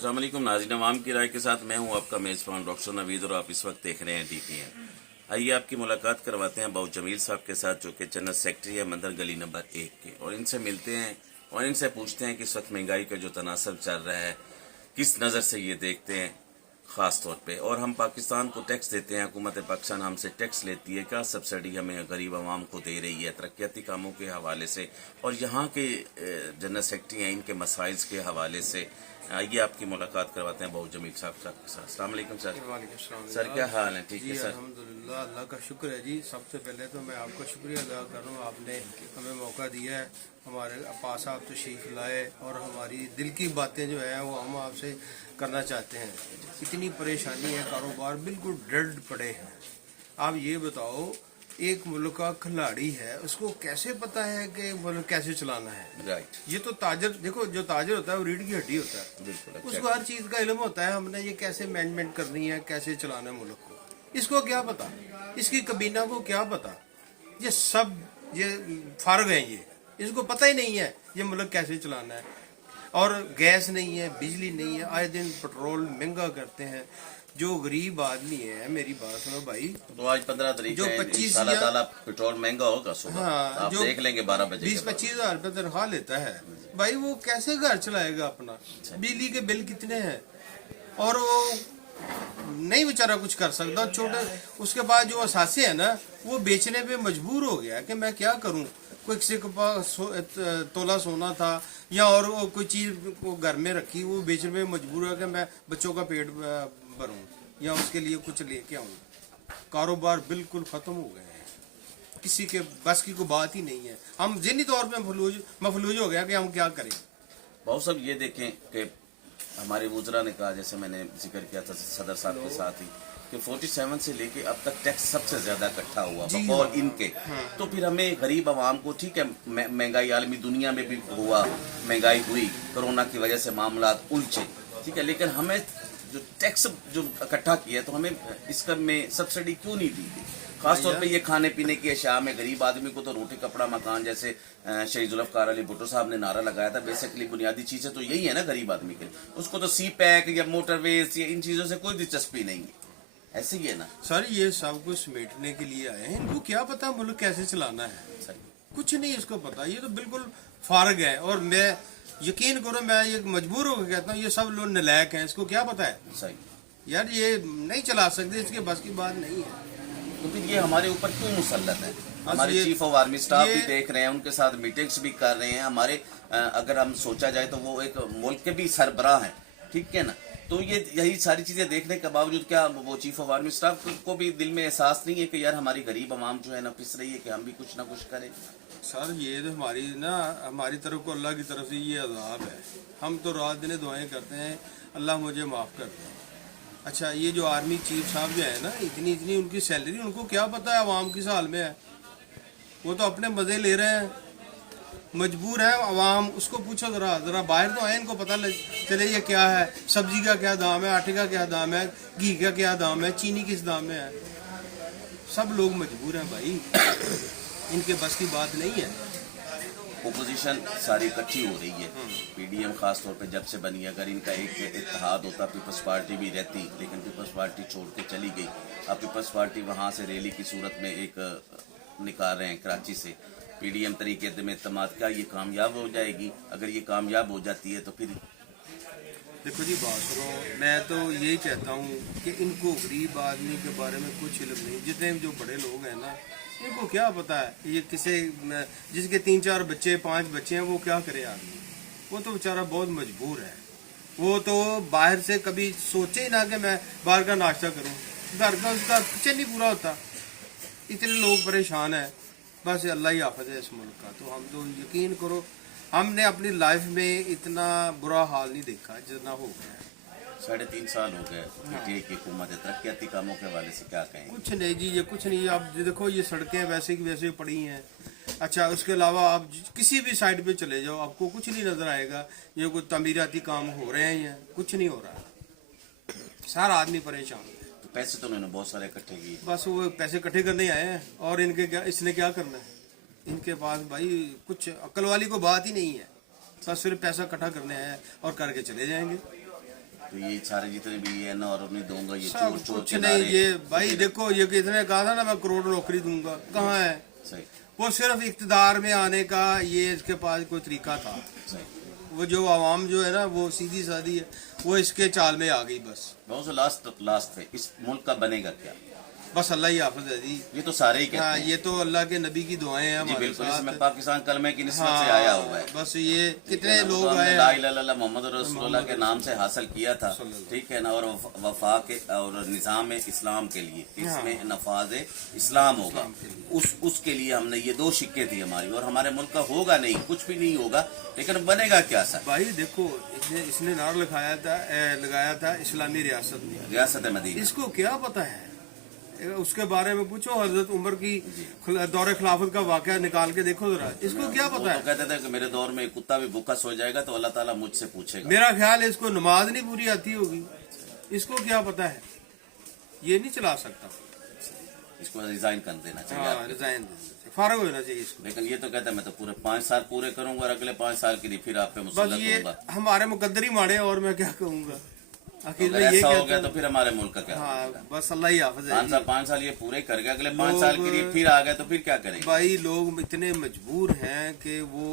अस्सलाम वालेकुम नाज़रीन, अवाम की राय के साथ मैं हूं आपका मेज़बान डॉक्टर नवीद और आप इस वक्त देख रहे हैं DPN। आइए आपकी मुलाकात करवाते हैं बहुत जमील साहब के साथ, जो कि जनरल सेक्रेटरी है मंदर गली नंबर 1 के, और इनसे मिलते हैं और इनसे पूछते हैं कि इस वक्त महंगाई का जो तनासब चल रहा है किस नज़र से ये देखते हैं ख़ास तौर पे। और हम पाकिस्तान को टैक्स देते हैं, हुकूमत पाकिस्तान हमसे टैक्स लेती है, क्या सब्सिडी हमें गरीब आवाम को दे रही है तरक्याती कामों के हवाले से, और यहाँ के जनरल सेक्रेटरी हैं इनके मसाइल के हवाले से। आइए आपकी मुलाकात करवाते हैं बहुत जमील साहब के साथ। अस्सलाम वालेकुम सर। सर क्या हाल है? ठीक है सर, अल्हम्दुलिल्लाह, अल्लाह का शुक्र है जी। सबसे पहले तो मैं आपका शुक्रिया अदा कर रहा हूँ, आपने हमें मौका दिया है, हमारे पास आप तशरीफ लाए और हमारी दिल की बातें जो है वो हम आपसे करना चाहते हैं। इतनी परेशानी है, कारोबार बिल्कुल डेड पड़े हैं। आप ये बताओ, एक मुल्क का खिलाड़ी है, उसको कैसे पता है कि मुल्क कैसे चलाना है? राइट। ये तो ताजर, देखो जो ताजर होता है वो रीढ़ की हड्डी होता है, बिल्कुल, उसको हर चीज का इल्म होता है, हमने ये कैसे मैनेजमेंट करनी है, कैसे चलाना है मुल्क को, इसको क्या पता? इसकी कबीना को क्या पता? ये सब ये फारग हैं, ये इसको पता ही नहीं है ये मुल्क कैसे चलाना है। और गैस नहीं है, बिजली नहीं है, आए दिन पेट्रोल महंगा करते हैं। जो गरीब आदमी है, मेरी बात सुनो भाई, तो आज 15 तारीख जो है, 25 इंशाल्लाह ताला पेट्रोल महंगा होगा सुबह। हाँ, आप जो देख लेंगे 12 बजे 20-25 हजार रुपये तनख्वाह लेता है भाई, वो कैसे घर चलाएगा अपना? बिजली के बिल कितने हैं, और वो नहीं बेचारा कुछ कर सकता। छोटे उसके बाद जो असासे है ना, वो बेचने पे मजबूर हो गया कि मैं क्या करूं। कोई किसी के पास तोला सोना था या और कोई चीज को घर में रखी, वो बेचने पे मजबूर है कि मैं बच्चों का पेट भरूं या उसके लिए कुछ लेके आऊं। कारोबार बिल्कुल खत्म हो गए हैं, किसी के बस की कोई बात ही नहीं है। हम ज़हनी तौर पे मफलूज हो गया कि हम क्या करें। बहुत सब ये देखें कि हमारे वुज़रा ने कहा, जैसे मैंने जिक्र किया था सदर साहब के साथ ही, कि 47 से लेके अब तक टैक्स सबसे ज्यादा इकट्ठा हुआ बकौल इनके। तो फिर हमें गरीब आवाम को, ठीक है महंगाई आलमी दुनिया में भी हुआ, महंगाई हुई, कोरोना की वजह से मामला उलझे, ठीक है, लेकिन हमें जो टैक्स जो इकट्ठा किया तो हमें इसका में सब्सिडी क्यों नहीं दी गई? खासतौर पे ये खाने पीने की अशिया में गरीब आदमी को तो रोटी कपड़ा मकान, जैसे शहीद जुल्फ़िकार अली भुट्टो साहब ने नारा लगाया था, बेसिकली बुनियादी चीजें तो यही है ना गरीब आदमी के लिए। उसको तो सी पैक या मोटरवेज या इन चीजों से कोई दिलचस्पी नहीं है, ऐसे ही है ना सर। ये सब कुछ समेटने के लिए आए हैं, इनको क्या पता मुल्क कैसे चलाना है? सर? कुछ नहीं इसको पता, ये तो बिल्कुल फारग है। और मैं यकीन करो, मैं ये मजबूर होकर कहता हूँ, ये सब लोग नलायक हैं, इसको क्या पता है? सही यार ये नहीं चला सकते, इसके बस की बात नहीं है। तो फिर ये हमारे ऊपर क्यों मुसल्लत है? हमारे ये- चीफ ऑफ आर्मी स्टाफ भी ये- देख रहे हैं, उनके साथ मीटिंग्स भी कर रहे हैं। हमारे अगर हम सोचा जाए तो वो एक मुल्क के भी सरबराह हैं, ठीक है ना। तो ये यही सारी चीजें देखने के बावजूद क्या वो चीफ ऑफ आर्मी स्टाफ को भी दिल में एहसास नहीं है कि यार हमारी गरीब आवाम जो है ना पिस रही है, कि हम भी कुछ ना कुछ करें? सर ये तो हमारी तरफ को अल्लाह की तरफ से ये अजाब है। हम तो रात दिन दुआएं करते हैं, अल्लाह मुझे माफ़ कर दे। अच्छा, ये जो आर्मी चीफ साहब जो है ना, इतनी इतनी उनकी सैलरी, उनको क्या पता है अवाम किस हाल में है? वो तो अपने मज़े ले रहे हैं, मजबूर है अवाम। उसको पूछो जरा जरा बाहर तो आए, इनको पता चले ये क्या है, सब्जी का क्या दाम है, आटे का क्या दाम है, घी का क्या दाम है, चीनी किस दाम में है। सब लोग मजबूर हैं भाई, इनके बस की बात नहीं है। ओपोजिशन सारी इकट्ठी हो रही है, पीडीएम खास तौर पे जब से बनी, अगर इनका एक इत्तेहाद होता, पीपल्स पार्टी भी रहती, लेकिन पीपल्स पार्टी छोड़ के चली गई। अब पीपल्स पार्टी वहाँ से रैली की सूरत में एक निकाल रहे हैं कराची से। पीडीएम तरीके में इत्तेमाद, क्या ये कामयाब हो जाएगी? अगर ये कामयाब हो जाती है तो फिर देखो जी, बात सुनो, मैं तो यही कहता हूँ कि इनको गरीब आदमी के बारे में कुछ इल्म नहीं। जितने जो बड़े लोग हैं ना, इनको क्या पता है ये किसे, जिसके 3-4 बच्चे 5 बच्चे हैं, वो क्या करे आदमी? वो तो बेचारा बहुत मजबूर है। वो तो बाहर से कभी सोचे ही ना कि मैं बाहर का नाश्ता करूँ, घर का उसका किचन नहीं पूरा होता। इतने लोग परेशान हैं, बस अल्लाह ही हाफ़िज़ है इस मुल्क का। तो हम तो यकीन करो, हमने अपनी लाइफ में इतना बुरा हाल नहीं देखा जितना हो गया। 3.5 साल हो गए पीटीआई की हुकूमत है, तरक्याती कामों के हवाले से क्या कहें? कुछ नहीं जी, ये कुछ नहीं। आप देखो, ये सड़कें वैसे की वैसे पड़ी हैं। अच्छा, उसके अलावा आप किसी भी साइड पे चले जाओ, आपको कुछ नहीं नजर आएगा ये कोई तमीराती काम हो रहे हैं, या कुछ नहीं हो रहा। सारा आदमी परेशान है। तो पैसे तो उन्होंने बहुत सारे इकट्ठे किए, बस वो पैसे इकट्ठे करने आए हैं, और इनके क्या, इसने क्या करना है? इनके पास भाई कुछ अक्ल वाली को बात ही नहीं है, बस सिर्फ पैसा इकट्ठा करने आए हैं और करके चले जाएंगे। तो ये सारे जितने भी ये ना और उन्हें दूंगा ये सब चोर चोर कुछ के नहीं। नारे। ये भाई देखो, ये किसने कहा था ना मैं करोड़ नौकरी दूंगा, कहाँ है? सही वो सिर्फ इख्तिदार में आने का ये इसके पास कोई तरीका था। सही। वो जो आवाम जो है ना वो सीधी सादी है, वो इसके चाल में आ गई बस। बहुत से लास्ट पे इस मुल्क का बनेगा क्या? बस अल्लाह ही हाफिज है जी। ये तो सारे ही कहते हाँ, हैं। ये तो अल्लाह के नबी की दुआएं हैं जी हमारे बिल्कुल, साथ। इसमें पाकिस्तान कलमे की निस्बत से हाँ, आया हुआ है। बस ये कितने ठीक है ना, वो लोग तो हमने आए ला हैं। इलाहा इल्लल्लाह मोहम्मद रसूलुल्लाह के नाम से हासिल किया था, ठीक है ना, और वफा के और निज़ाम इस्लाम के लिए इसमें नफाज इस्लाम होगा, उसके लिए हमने ये दो सिक्के थी हमारी। और हमारे मुल्क का होगा नहीं, कुछ भी नहीं होगा, लेकिन बनेगा क्या सर? भाई देखो, इसने नारा लगाया था इस्लामी रियासत में, रियासत मदीना। इसको क्या पता है? उसके बारे में पूछो, हजरत उमर की दौरे खिलाफत का वाकया निकाल के देखो जरा, इसको क्या पता वो है? तो कहते थे कि मेरे दौर में कुत्ता भी भूखा सो जाएगा तो अल्लाह ताला मुझसे पूछेगा। मेरा ख्याल है इसको नमाज नहीं पूरी आती होगी, इसको क्या पता है? ये नहीं चला सकता। इसको रिजाइन कर देना चाहिए हाँ, आपके। रिजाइन फारग होना चाहिए इसको। लेकिन ये तो कहता है मैं तो पूरे 5 साल पूरे करूंगा और अगले 5 साल के लिए फिर आप पे बस मुसल्लत ये होगा। हमारे मुकद्दर ही मारे, और मैं क्या कहूँगा? आखिर अगर में ये ऐसा हो कहते गया तो हैं। फिर हमारे मुल्क का क्या हाँ, होगा? बस अल्लाह ही हाफिज है। 5 साल ये पूरे कर गए, अगले 5 साल के लिए फिर आ गए तो फिर क्या करेंगे? भाई लोग इतने मजबूर हैं कि वो,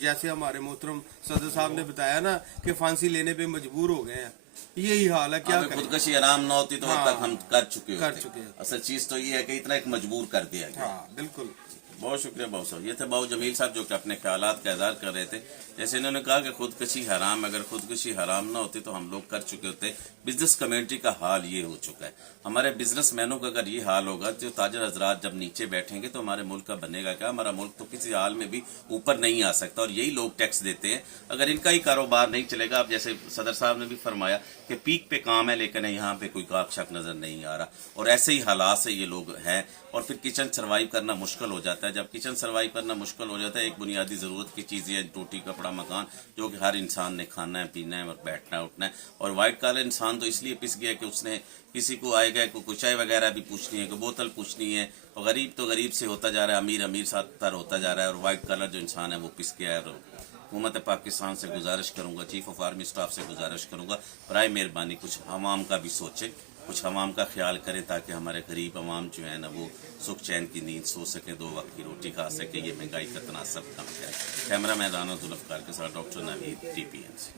जैसे हमारे मोहतरम सदर साहब ने बताया ना कि फांसी लेने पे मजबूर हो गए हैं, यही हाल है। क्या हमें करें? खुदकशी आराम न होती तो अब हाँ, तक हम कर चुके कर होते। चुके हैं। असल चीज तो ये है कि इतना एक मजबूर कर दिया गया। हाँ बिल्कुल। बहुत शुक्रिया बाबू साहब। ये थे बाबू जमील साहब जो कि अपने ख्यालात का इज़हार कर रहे थे। जैसे इन्होंने कहा कि खुदकशी हराम, अगर खुदकशी हराम ना होती तो हम लोग कर चुके होते। बिजनेस कम्युनिटी का हाल ये हो चुका है। हमारे बिजनेसमैनों का अगर ये हाल होगा, जो ताजर हजरात जब नीचे बैठेंगे तो हमारे मुल्क का बनेगा क्या? हमारा मुल्क तो किसी हाल में भी ऊपर नहीं आ सकता, और यही लोग टैक्स देते हैं। अगर इनका ही कारोबार नहीं चलेगा, अब जैसे सदर साहब ने भी फरमाया कि पीक पे काम है लेकिन यहाँ पे कोई काकशाक नजर नहीं आ रहा, और ऐसे ही हालात से ये लोग हैं, और फिर किचन सर्वाइव करना मुश्किल हो जाता है। जब किचन सर्वाइव करना मुश्किल हो जाता है, एक बुनियादी जरूरत की चीज़ है रोटी कपड़ा मकान, जो कि हर इंसान ने खाना है पीना है और बैठना है उठना है। और वाइट कॉलर इंसान तो इसलिए पिस गया कि उसने किसी को आएगा को चाय वगैरह भी पूछनी है, कोई बोतल पूछनी है, और गरीब तो गरीब से होता जा रहा है, अमीर अमीर सातर होता जा रहा है, और वाइट कॉलर जो इंसान है वो पिस गया है। हुकूमत पाकिस्तान से गुजारिश करूंगा, चीफ ऑफ आर्मी स्टाफ से गुजारिश करूंगा, बराए मेहरबानी कुछ अवाम का भी सोचें, कुछ अवाम का ख्याल करें, ताकि हमारे गरीब अवाम जो है ना वो सुख चैन की नींद सो सके, 2 वक्त की रोटी खा सके, ये महंगाई का तनासब कम जाए। कैमरा मैन राना जुल्फकार के साथ डॉक्टर नवीद, TPN से।